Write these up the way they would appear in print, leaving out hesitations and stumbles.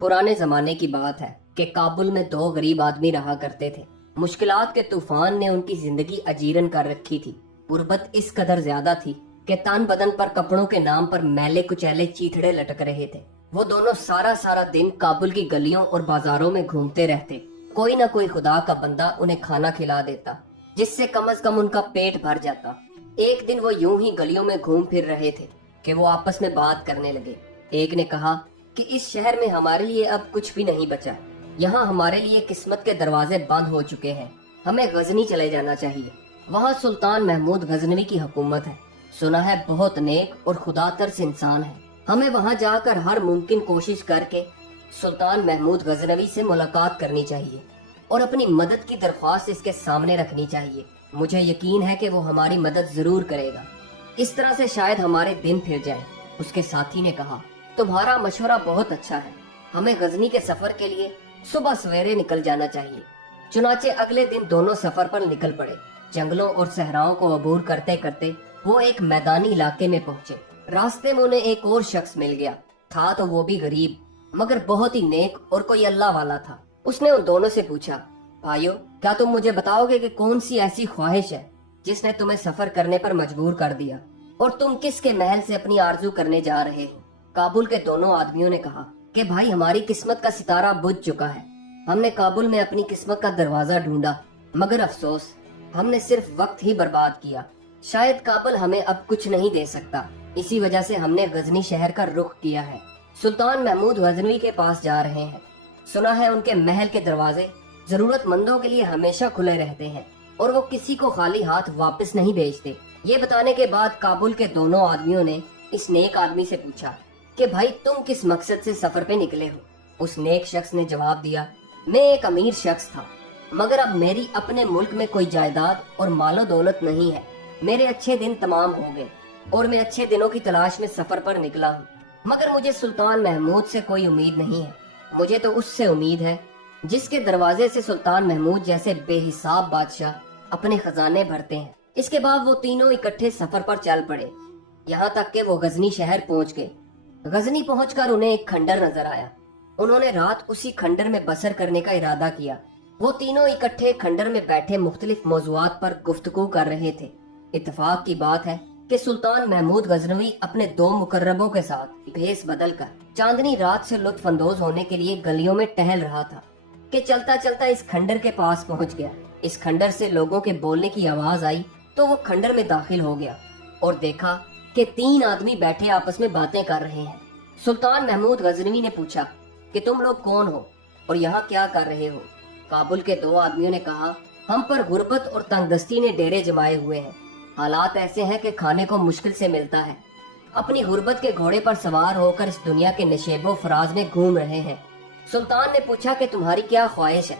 पुराने जमाने की बात है कि काबुल में दो गरीब आदमी रहा करते थे। मुश्किलात के तूफान ने उनकी जिंदगी अजीरन कर रखी थी। गुर्बत इस कदर ज्यादा थी कि तन बदन पर कपड़ों के नाम पर मैले कुचैले चीथड़े लटक रहे थे। वो दोनों सारा सारा दिन काबुल की गलियों और बाजारों में घूमते रहते। कोई न कोई खुदा का बंदा उन्हें खाना खिला देता, जिससे कम से कम उनका पेट भर जाता। एक दिन वो यूं ही गलियों में घूम फिर रहे थे कि वो आपस में बात करने लगे। एक ने कहा कि इस शहर में हमारे लिए अब कुछ भी नहीं बचा। यहाँ हमारे लिए किस्मत के दरवाजे बंद हो चुके हैं। हमें गजनी चले जाना चाहिए। वहाँ सुल्तान महमूद गजनवी की हुकूमत है। सुना है बहुत नेक और खुदा तर्स इंसान है। हमें वहाँ जाकर हर मुमकिन कोशिश करके सुल्तान महमूद गजनवी से मुलाकात करनी चाहिए और अपनी मदद की दरख्वास्त इसके सामने रखनी चाहिए। मुझे यकीन है कि वो हमारी मदद जरूर करेगा। इस तरह से शायद हमारे दिन फिर जाए। उसके साथी ने कहा, तुम्हारा मशवरा बहुत अच्छा है। हमें गजनी के सफर के लिए सुबह सवेरे निकल जाना चाहिए। चुनाचे अगले दिन दोनों सफर पर निकल पड़े। जंगलों और सहराओं को अबूर करते करते वो एक मैदानी इलाके में पहुंचे। रास्ते में उन्हें एक और शख्स मिल गया। था तो वो भी गरीब, मगर बहुत ही नेक और कोई अल्लाह वाला था। उसने उन दोनों से पूछा, भाइयों, क्या तुम मुझे बताओगे कि कौन सी ऐसी ख्वाहिश है जिसने तुम्हें सफर करने पर मजबूर कर दिया, और तुम किसके महल से अपनी आरजू करने जा रहे हो? काबुल के दोनों आदमियों ने कहा कि भाई, हमारी किस्मत का सितारा बुझ चुका है। हमने काबुल में अपनी किस्मत का दरवाजा ढूंढा, मगर अफसोस, हमने सिर्फ वक्त ही बर्बाद किया। शायद काबुल हमें अब कुछ नहीं दे सकता। इसी वजह से हमने गजनी शहर का रुख किया है। सुल्तान महमूद गजनवी के पास जा रहे हैं। सुना है उनके महल के दरवाजे जरूरतमंदों के लिए हमेशा खुले रहते हैं और वो किसी को खाली हाथ वापस नहीं भेजते। ये बताने के बाद काबुल के दोनों आदमियों ने इस नेक आदमी से पूछा कि भाई, तुम किस मकसद से सफर पे निकले हो? उस नेक शख्स ने जवाब दिया, मैं एक अमीर शख्स था, मगर अब मेरी अपने मुल्क में कोई जायदाद और मालो दौलत नहीं है। मेरे अच्छे दिन तमाम हो गए और मैं अच्छे दिनों की तलाश में सफर पर निकला हूँ। मगर मुझे सुल्तान महमूद से कोई उम्मीद नहीं है। मुझे तो उससे उम्मीद है जिसके दरवाजे से सुल्तान महमूद जैसे बेहिसाब बादशाह अपने खजाने भरते हैं। इसके बाद वो तीनों इकट्ठे सफर पर चल पड़े, यहाँ तक कि वो गजनी शहर पहुँच गए। गजनी पहुंचकर उन्हें एक खंडर नजर आया। उन्होंने रात उसी खंडर में बसर करने का इरादा किया। वो तीनों इकट्ठे खंडर में बैठे मुख्तलिफ मौजुआत पर गुफ्तगू कर रहे थे। इत्तेफाक की बात है कि सुल्तान महमूद गजनवी अपने दो मुकर्रबों के साथ भेस बदल कर चांदनी रात से लुत्फ अंदोज होने के लिए गलियों में टहल रहा था कि चलता चलता इस खंडर के पास पहुंच गया। इस खंडर से लोगों के बोलने की आवाज आई तो वो खंडर में दाखिल हो गया और देखा कि तीन आदमी बैठे आपस में बातें कर रहे हैं। सुल्तान महमूद गजनवी ने पूछा कि तुम लोग कौन हो और यहाँ क्या कर रहे हो? काबुल के दो आदमियों ने कहा, हम पर गुर्बत और तंगदस्ती ने डेरे जमाए हुए हैं। हालात ऐसे हैं कि खाने को मुश्किल से मिलता है। अपनी गुर्बत के घोड़े पर सवार होकर इस दुनिया के नशेबो फराज में घूम रहे हैं। सुल्तान ने पूछा कि तुम्हारी क्या ख्वाहिश है?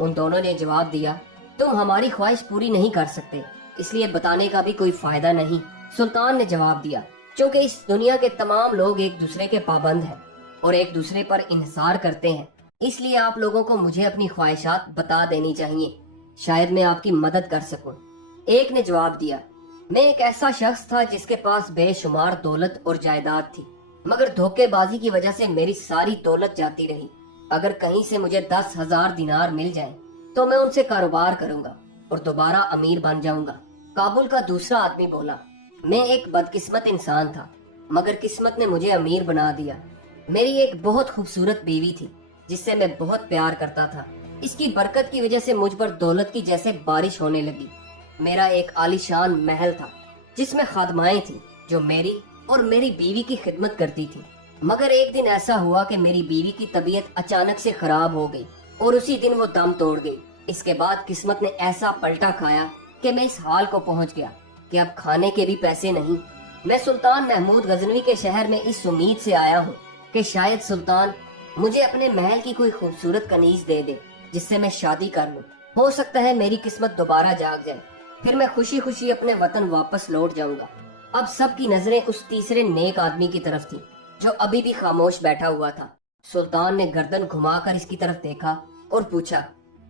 उन दोनों ने जवाब दिया, तुम हमारी ख्वाहिश पूरी नहीं कर सकते, इसलिए बताने का भी कोई फायदा नहीं। सुल्तान ने जवाब दिया, क्योंकि इस दुनिया के तमाम लोग एक दूसरे के पाबंद हैं और एक दूसरे पर इंहिसार करते हैं, इसलिए आप लोगों को मुझे अपनी ख्वाहिशात बता देनी चाहिए, शायद मैं आपकी मदद कर सकूं। एक ने जवाब दिया, मैं एक ऐसा शख्स था जिसके पास बेशुमार दौलत और जायदाद थी, मगर धोखेबाजी की वजह से मेरी सारी दौलत जाती रही। अगर कहीं से मुझे 10,000 दिनार मिल जाएं, तो मैं उनसे कारोबार करूंगा और दोबारा अमीर बन जाऊंगा। काबुल का दूसरा आदमी बोला, मैं एक बदकिस्मत इंसान था, मगर किस्मत ने मुझे अमीर बना दिया। मेरी एक बहुत खूबसूरत बीवी थी जिससे मैं बहुत प्यार करता था। इसकी बरकत की वजह से मुझ पर दौलत की जैसे बारिश होने लगी। मेरा एक आलीशान महल था जिसमें खादमाएं थी जो मेरी और मेरी बीवी की खिदमत करती थी। मगर एक दिन ऐसा हुआ कि मेरी बीवी की तबीयत अचानक से खराब हो गई और उसी दिन वो दम तोड़ गई। इसके बाद किस्मत ने ऐसा पलटा खाया कि मैं इस हाल को पहुंच गया कि अब खाने के भी पैसे नहीं। मैं सुल्तान महमूद गजनवी के शहर में इस उम्मीद से आया हूँ कि शायद सुल्तान मुझे अपने महल की कोई खूबसूरत कनीज दे दे जिससे मैं शादी कर लूँ। हो सकता है मेरी किस्मत दोबारा जाग जाए, फिर मैं खुशी खुशी अपने वतन वापस लौट जाऊंगा। अब सबकी नजरें उस तीसरे नेक आदमी की तरफ थी जो अभी भी खामोश बैठा हुआ था। सुल्तान ने गर्दन घुमाकर इसकी तरफ देखा और पूछा,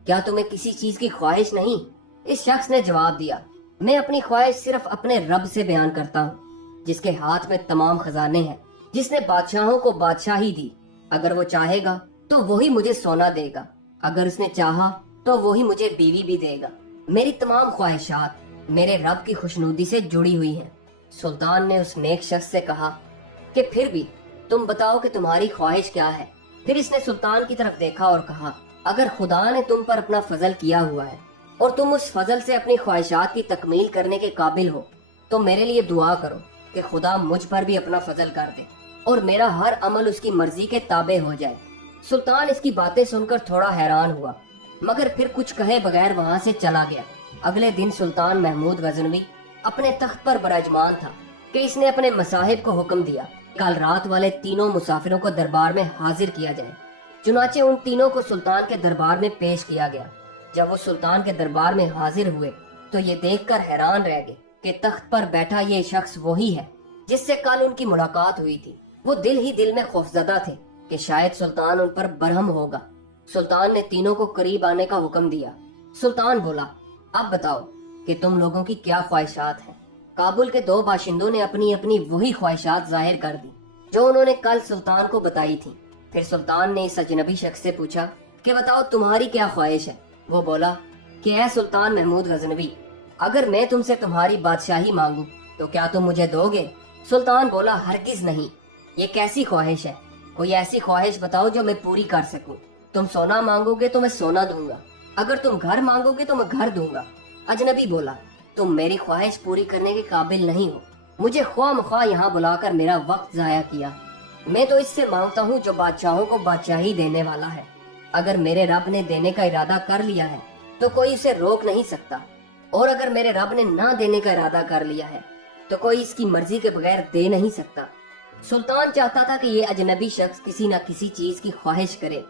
क्या तुम्हें किसी चीज की ख्वाहिश नहीं? इस शख्स ने जवाब दिया, मैं अपनी ख्वाहिश सिर्फ अपने रब से बयान करता हूँ जिसके हाथ में तमाम खजाने हैं, जिसने बादशाहों को बादशाही दी अगर वो चाहेगा तो वही मुझे सोना देगा, अगर उसने चाहा तो वही मुझे बीवी भी देगा। मेरी तमाम ख्वाहिशात मेरे रब की खुशनुदी से जुड़ी हुई हैं। सुल्तान ने उस नेक शख्स से कहा कि फिर भी तुम बताओ कि तुम्हारी ख्वाहिश क्या है। फिर इसने सुल्तान की तरफ देखा और कहा, अगर खुदा ने तुम पर अपना फजल किया हुआ है और तुम उस फजल से अपनी ख्वाहिशात की तकमील करने के काबिल हो, तो मेरे लिए दुआ करो कि खुदा मुझ पर भी अपना फजल कर दे और मेरा हर अमल उसकी मर्जी के ताबे हो जाए। सुल्तान इसकी बातें सुनकर थोड़ा हैरान हुआ, मगर फिर कुछ कहे बगैर वहाँ से चला गया। अगले दिन सुल्तान महमूद गजनवी अपने तख्त पर बराजमान था कि इसने अपने मसाहिब को हुक्म दिया, कल रात वाले तीनों मुसाफिरों को दरबार में हाजिर किया जाए। चुनाचे उन तीनों को सुल्तान के दरबार में पेश किया गया। जब वो सुल्तान के दरबार में हाजिर हुए तो ये देखकर हैरान रह गए कि तख्त पर बैठा ये शख्स वही है जिससे कल उनकी मुलाकात हुई थी। वो दिल ही दिल में खौफजदा थे कि शायद सुल्तान उन पर बरहम होगा। सुल्तान ने तीनों को करीब आने का हुक्म दिया। सुल्तान बोला, अब बताओ कि तुम लोगों की क्या ख्वाहिशात हैं। काबुल के दो बाशिंदों ने अपनी अपनी वही ख्वाहिशात जाहिर कर दी जो उन्होंने कल सुल्तान को बताई थी। फिर सुल्तान ने इस अजनबी शख्स से पूछा कि बताओ तुम्हारी क्या ख्वाहिश है। वो बोला कि ऐ सुल्तान महमूद गजनवी, अगर मैं तुमसे तुम्हारी बादशाही मांगू तो क्या तुम मुझे दोगे? सुल्तान बोला, हरगिज नहीं। ये कैसी ख्वाहिश है? कोई ऐसी ख्वाहिश बताओ जो मैं पूरी कर सकूं। तुम सोना मांगोगे तो मैं सोना दूंगा, अगर तुम घर मांगोगे तो मैं घर दूंगा। अजनबी बोला, तुम मेरी ख्वाहिश पूरी करने के काबिल नहीं हो। मुझे ख्वाह यहाँ बुलाकर मेरा वक्त जाया किया। मैं तो इससे मांगता हूँ जो बादशाहों को बादशाही देने वाला है। अगर मेरे रब ने देने का इरादा कर लिया है तो कोई उसे रोक नहीं सकता, और अगर मेरे रब ने ना देने का इरादा कर लिया है तो कोई इसकी मर्जी के बगैर दे नहीं सकता। सुल्तान चाहता था कि ये अजनबी शख्स किसी न किसी चीज की ख्वाहिश करे,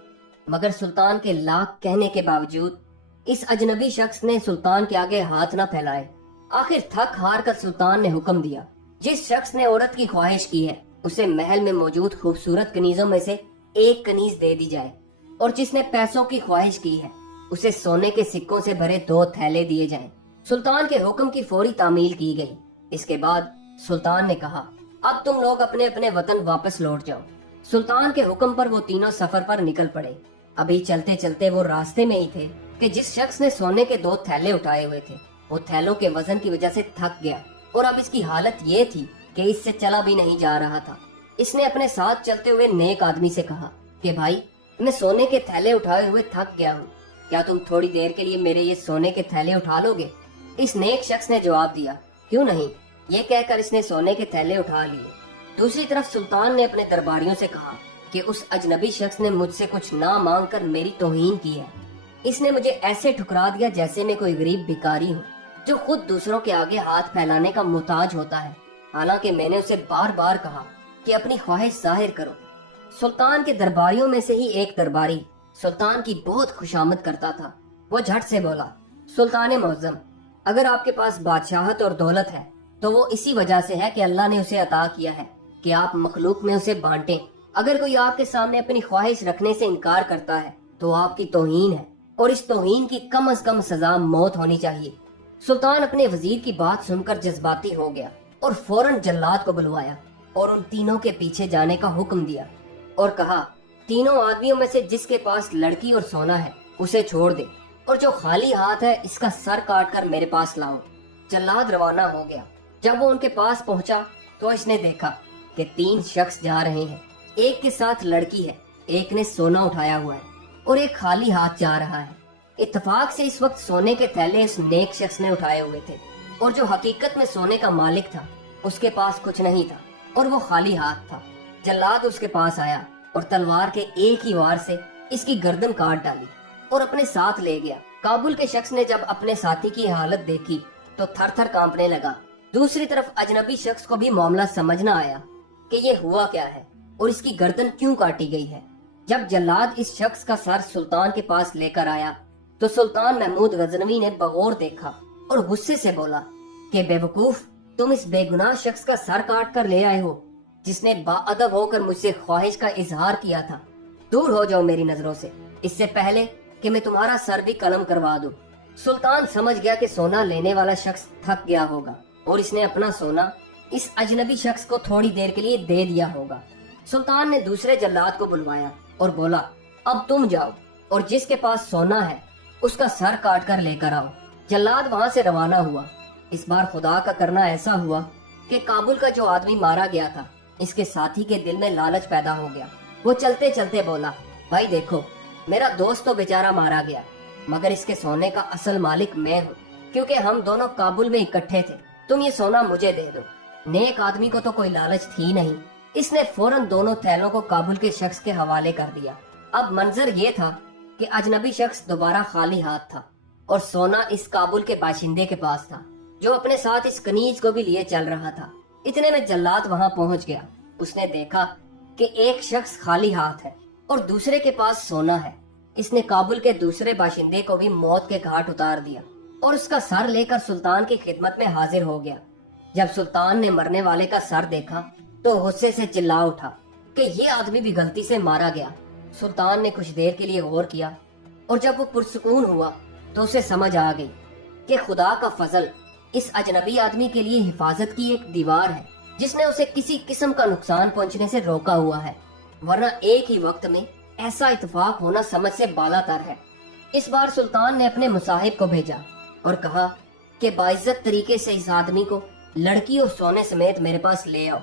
मगर सुल्तान के लाख कहने के बावजूद इस अजनबी शख्स ने सुल्तान के आगे हाथ न फैलाए। आखिर थक हार कर सुल्तान ने हुक्म दिया, जिस शख्स ने औरत की ख्वाहिश की है उसे महल में मौजूद खूबसूरत कनीजों में से एक कनीज दे दी जाए, और जिसने पैसों की ख्वाहिश की है उसे सोने के सिक्कों से भरे 2 थैले दिए जाएं। सुल्तान के हुक्म की फौरी तामील की गई। इसके बाद सुल्तान ने कहा, अब तुम लोग अपने अपने वतन वापस लौट जाओ। सुल्तान के हुक्म पर वो तीनों सफर पर निकल पड़े। अभी चलते चलते वो रास्ते में ही थे कि जिस शख्स ने सोने के 2 थैले उठाए हुए थे वो थैलों के वजन की वजह से थक गया, और अब इसकी हालत ये थी कि इससे चला भी नहीं जा रहा था। इसने अपने साथ चलते हुए नेक आदमी से कहा कि भाई, मैं सोने के थैले उठाए हुए थक गया हूँ, क्या तुम थोड़ी देर के लिए मेरे ये सोने के थैले उठा लोगे? इस नेक शख्स ने जवाब दिया, क्यों नहीं। ये कहकर इसने सोने के थैले उठा लिए। दूसरी तरफ सुल्तान ने अपने दरबारियों से कहा कि उस अजनबी शख्स ने मुझसे कुछ ना मांग कर मेरी तौहीन की है। इसने मुझे ऐसे ठुकरा दिया जैसे मैं कोई गरीब भिखारी हूँ जो खुद दूसरों के आगे हाथ फैलाने का मुताज होता है, हालांकि मैंने उसे बार बार कहा कि अपनी ख्वाहिश जाहिर करो। सुल्तान के दरबारियों में से ही एक दरबारी सुल्तान की बहुत खुशामद करता था। वो झट से बोला, सुल्तान मुअज्जम, अगर आपके पास बादशाहत और दौलत है तो वो इसी वजह से है कि अल्लाह ने उसे अता किया है कि आप मखलूक में उसे बांटें। अगर कोई आपके सामने अपनी ख्वाहिश रखने से इनकार करता है तो आपकी तौहीन है, और इस तौहीन की कम से कम सजा मौत होनी चाहिए। सुल्तान अपने वजीर की बात सुनकर जज्बाती हो गया और फौरन जल्लाद को बुलवाया और उन तीनों के पीछे जाने का हुक्म दिया और कहा, तीनों आदमियों में से जिसके पास लड़की और सोना है उसे छोड़ दे, और जो खाली हाथ है इसका सर काट कर मेरे पास लाओ। जल्लाद रवाना हो गया। जब वो उनके पास पहुंचा तो इसने देखा कि 3 शख्स जा रहे हैं। एक के साथ लड़की है, एक ने सोना उठाया हुआ है और एक खाली हाथ जा रहा है। इत्तेफाक से इस वक्त सोने के थैले उस नेक शख्स ने उठाए हुए थे, और जो हकीकत में सोने का मालिक था उसके पास कुछ नहीं था और वो खाली हाथ था। जल्लाद उसके पास आया और तलवार के एक ही वार से इसकी गर्दन काट डाली और अपने साथ ले गया। काबुल के शख्स ने जब अपने साथी की हालत देखी तो थर थर कांपने लगा। दूसरी तरफ अजनबी शख्स को भी मामला समझ न आया कि ये हुआ क्या है और इसकी गर्दन क्यों काटी गई है। जब जल्लाद इस शख्स का सर सुल्तान के पास लेकर आया तो सुल्तान महमूद गजनवी ने बगौर देखा और गुस्से से बोला कि बेवकूफ, तुम इस बेगुनाह शख्स का सर काट कर ले आए हो जिसने बाअदब होकर मुझसे ख्वाहिश का इजहार किया था। दूर हो जाओ मेरी नजरों से, इससे पहले कि मैं तुम्हारा सर भी कलम करवा दूं। सुल्तान समझ गया कि सोना लेने वाला शख्स थक गया होगा और इसने अपना सोना इस अजनबी शख्स को थोड़ी देर के लिए दे दिया होगा। सुल्तान ने दूसरे जल्लाद को बुलवाया और बोला, अब तुम जाओ और जिसके पास सोना है उसका सर काट कर लेकर आओ। जल्लाद वहां से रवाना हुआ। इस बार खुदा का करना ऐसा हुआ कि काबुल का जो आदमी मारा गया था, इसके साथी के दिल में लालच पैदा हो गया। वो चलते चलते बोला, भाई देखो, मेरा दोस्त तो बेचारा मारा गया, मगर इसके सोने का असल मालिक मैं हूँ, क्योंकि हम दोनों काबुल में इकट्ठे थे। तुम ये सोना मुझे दे दो। नेक आदमी को तो कोई लालच थी नहीं, इसने फौरन दोनों थैलों को काबुल के शख्स के हवाले कर दिया। अब मंजर ये था कि अजनबी शख्स दोबारा खाली हाथ था और सोना इस काबुल के बाशिंदे के पास था, जो अपने साथ इस कनीज को भी लिए चल रहा था। इतने में जल्लाद वहां पहुंच गया। उसने देखा कि एक शख्स खाली हाथ है और दूसरे के पास सोना है। इसने काबुल के दूसरे बाशिंदे को भी मौत के घाट उतार दिया और उसका सर लेकर सुल्तान की खिदमत में हाजिर हो गया। जब सुल्तान ने मरने वाले का सर देखा तो गुस्से से चिल्ला उठा कि ये आदमी भी गलती से मारा गया। सुल्तान ने कुछ देर के लिए गौर किया और जब वो पुरसुकून हुआ तो उसे समझ आ गई कि खुदा का फजल इस अजनबी आदमी के लिए हिफाजत की एक दीवार है, जिसने उसे किसी किस्म का नुकसान पहुंचने से रोका हुआ है, वरना एक ही वक्त में ऐसा इत्तेफाक होना समझ से बालातर है। इस बार सुल्तान ने अपने मुसाहिब को भेजा और कहा कि बाइज्जत तरीके से इस आदमी को लड़की और सोने समेत मेरे पास ले आओ।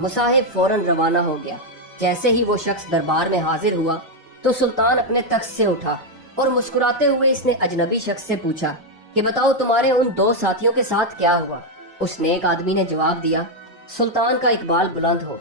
मुसाहिब फौरन रवाना हो गया। जैसे ही वो शख्स दरबार में हाजिर हुआ तो सुल्तान अपने तख्त से उठा और मुस्कुराते हुए इसने अजनबी शख्स से पूछा कि बताओ तुम्हारे उन दो साथियों के साथ क्या हुआ। उस नेक आदमी ने जवाब दिया, सुल्तान का इकबाल बुलंद हो,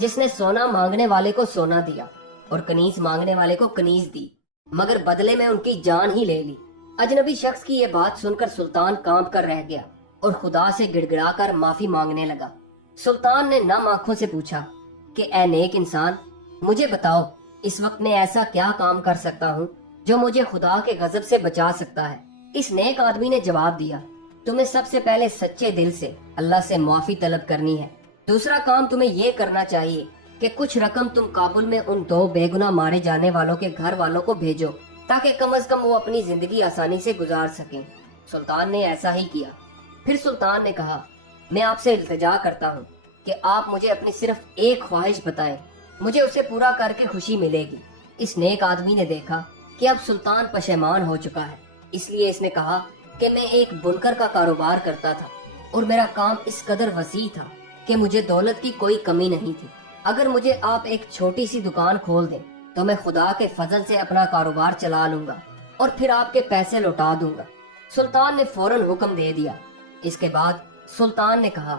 जिसने सोना मांगने वाले को सोना दिया और कनीज मांगने वाले को कनीज दी, मगर बदले में उनकी जान ही ले ली। अजनबी शख्स की ये बात सुनकर सुल्तान कांप कर रह गया और खुदा से गिड़गिड़ाकर माफी मांगने लगा। सुल्तान ने नम आंखों से पूछा कि ए नेक इंसान, मुझे बताओ इस वक्त मैं ऐसा क्या काम कर सकता हूँ जो मुझे खुदा के गजब से बचा सकता है। इस नेक आदमी ने जवाब दिया, तुम्हें सबसे पहले सच्चे दिल से अल्लाह से माफी तलब करनी है। दूसरा काम तुम्हें ये करना चाहिए कि कुछ रकम तुम काबुल में उन दो बेगुनाह मारे जाने वालों के घर वालों को भेजो, ताकि कम से कम वो अपनी जिंदगी आसानी से गुजार सकें। सुल्तान ने ऐसा ही किया। फिर सुल्तान ने कहा, मैं आपसे इल्तिजा करता हूँ कि आप मुझे अपनी सिर्फ एक ख्वाहिश बताएं, मुझे उसे पूरा करके खुशी मिलेगी। इस नेक आदमी ने देखा कि अब सुल्तान पशेमान हो चुका है, इसलिए इसने कहा कि मैं एक बुनकर का कारोबार करता था और मेरा काम इस कदर वसी था कि मुझे दौलत की कोई कमी नहीं थी। अगर मुझे आप एक छोटी सी दुकान खोल दें तो मैं खुदा के फजल से अपना कारोबार चला लूंगा और फिर आपके पैसे लौटा दूंगा। सुल्तान ने फौरन हुक्म दे दिया। इसके बाद सुल्तान ने कहा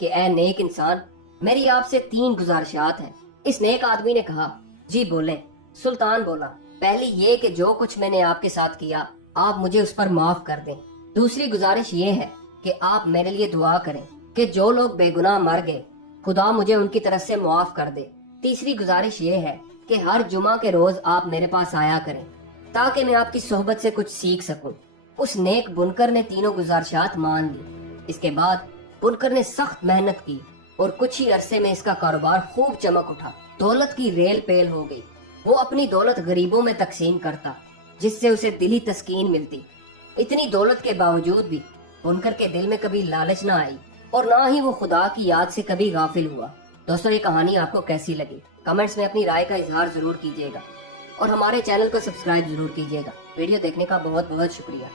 कि ए नेक इंसान, मेरी आपसे 3 गुजारिशात हैं। इस नेक आदमी ने कहा, जी बोले। सुल्तान बोला, पहली ये कि जो कुछ मैंने आपके साथ किया आप मुझे उस पर माफ कर दें। दूसरी गुजारिश ये है कि आप मेरे लिए दुआ करें कि जो लोग बेगुनाह मर गए खुदा मुझे उनकी तरफ से मुआफ कर दे। तीसरी गुजारिश ये है कि हर जुमा के रोज आप मेरे पास आया करें ताकि मैं आपकी सोहबत से कुछ सीख सकूं। उस नेक बुनकर ने तीनों गुजारिशात मान ली। इसके बाद बुनकर ने सख्त मेहनत की और कुछ ही अरसे में इसका कारोबार खूब चमक उठा। दौलत की रेल पेल हो गई। वो अपनी दौलत गरीबों में तकसीम करता, जिससे उसे दिली तस्कीन मिलती। इतनी दौलत के बावजूद भी बुनकर के दिल में कभी लालच न आई और ना ही वो खुदा की याद से कभी गाफिल हुआ। दोस्तों, ये कहानी आपको कैसी लगी? कमेंट्स में अपनी राय का इजहार जरूर कीजिएगा और हमारे चैनल को सब्सक्राइब जरूर कीजिएगा। वीडियो देखने का बहुत बहुत शुक्रिया।